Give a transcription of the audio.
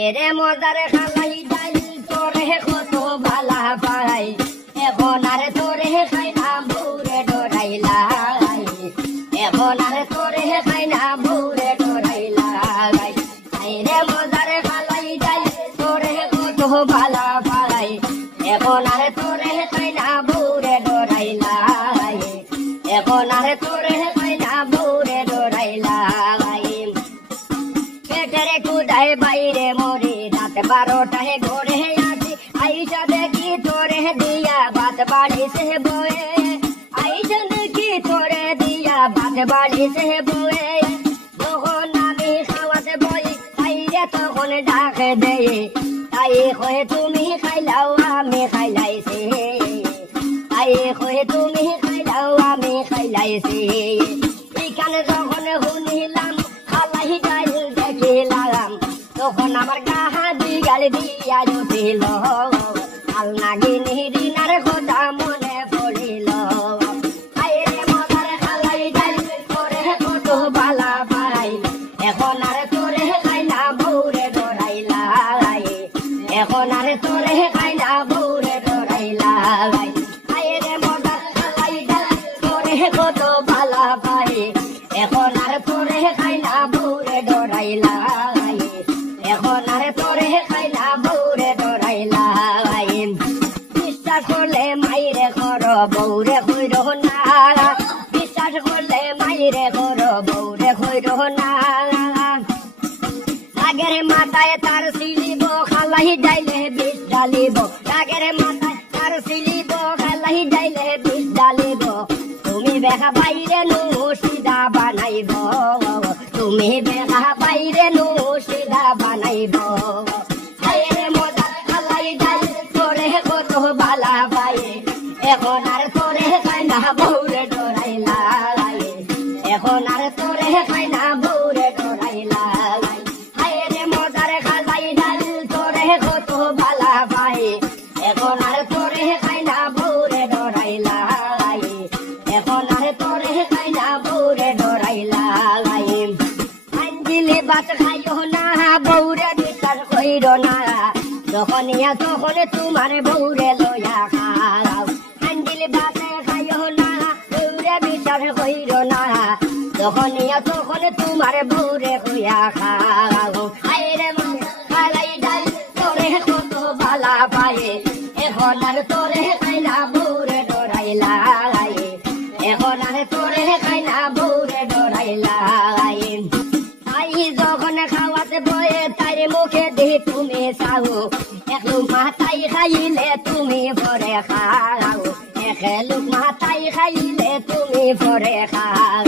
এরে মজার খালাই ডাল তোরে কত ভালা পাই এখন আর তোরে খাই না ভুরে ডরাইলাই এখন আর তোরে খাই না ভুরে ডরাইলাই এরে মজার খালাই ডাল তোরে কত ভালা পাই এখন আর তোরে খাই না ভুরে ডরাইলাই এখন আর তোরে খাই না ভুরে ডরাইলাই পেটেরে কুদায় বাইরে মরে রাত 12টায় ঘরে আসি আইসা দেখি তোরে দিয়া ভাত বাড়িছে বয়ে আইসা দেখি তোরে দিয়া ভাত বাড়িছে বয়ে যখন আমি খাওয়াতে বই তাইরে তখন ডাকে দেয় তাই কয়ে তুমি খাইলাও আমি খাইলাইছি তাই কয়ে তুমি খাইলাও আমি খাইলাইছি এখানে যখন শুনিলাম খালাই ডাল দেখিলাম তখন আমার গাহা দিগাল দিয়া জুটিল আল নাগিনী রিনার কথা মনে পড়িল আইরে মজার খালাই ডাল তোরে কত বালা পাই এখন আর তোরে খাই না বউরে ডরাইলাই এখন আর তোরে খাই না বউরে ডরাইলাই আইরে মজার খালাই ডাল তোরে কত বালা পাই এখন আর তোরে খাই না বউরে ডরাইলাই এখন আর তোরে খাই না বউরে ডরাইলাই বিশ্বাস করলে মাইরে কর বউরে কইর না বিশ্বাস করলে মাইরে কর বউরে কইর না আগের মাথায় তার সিলিব খালাই যাইলে বিষ ডালিব আগের মাথায় তার সিলিব খালাই যাইলে বিষ ডালিব তুমি বেহা বাইরে নু সিধা বানাইব তুমি বেহা বাইরে নু সিধা বানাইব আইরে মজার খালাই ডাল তোরে কত বালা পাই এখন আর তোরে খাই না বউরে ডরাইলাই এখন আর তোরে খাই না বউরে ডরাইলাই আইরে মজার খালাই ডাল তোরে কত বালা পাই এখন আর তোরে খাই না বউরে ডরাইলাই এখন আর তোরে খাই না বউরে ডরাইলাই আঞ্জিলে ভাত খাইও না বউরে বিচার কইর না যখন ইয়া তখন তোমার বউরে লইয়া খাও আঞ্জিলে ভাত খাইও না বউরে বিচার কইর না যখন ইয়া তখন তোমার বউরে কইয়া খাও আইরে খালাই ডাল তোরে কত ভালা পায় এখন আর তোরে খাই না বউরে ডরাইলাই এখন আর তোরে খাই না বউরে ডরাইলাই তাই যখন খাওয়াতে বয়ে তাই মুখে দিয়ে তুমি চাও একলু মাথাই খাইলে তুমি পরে খাও এক লুক মাথাই খাইলে তুমি পরে খাও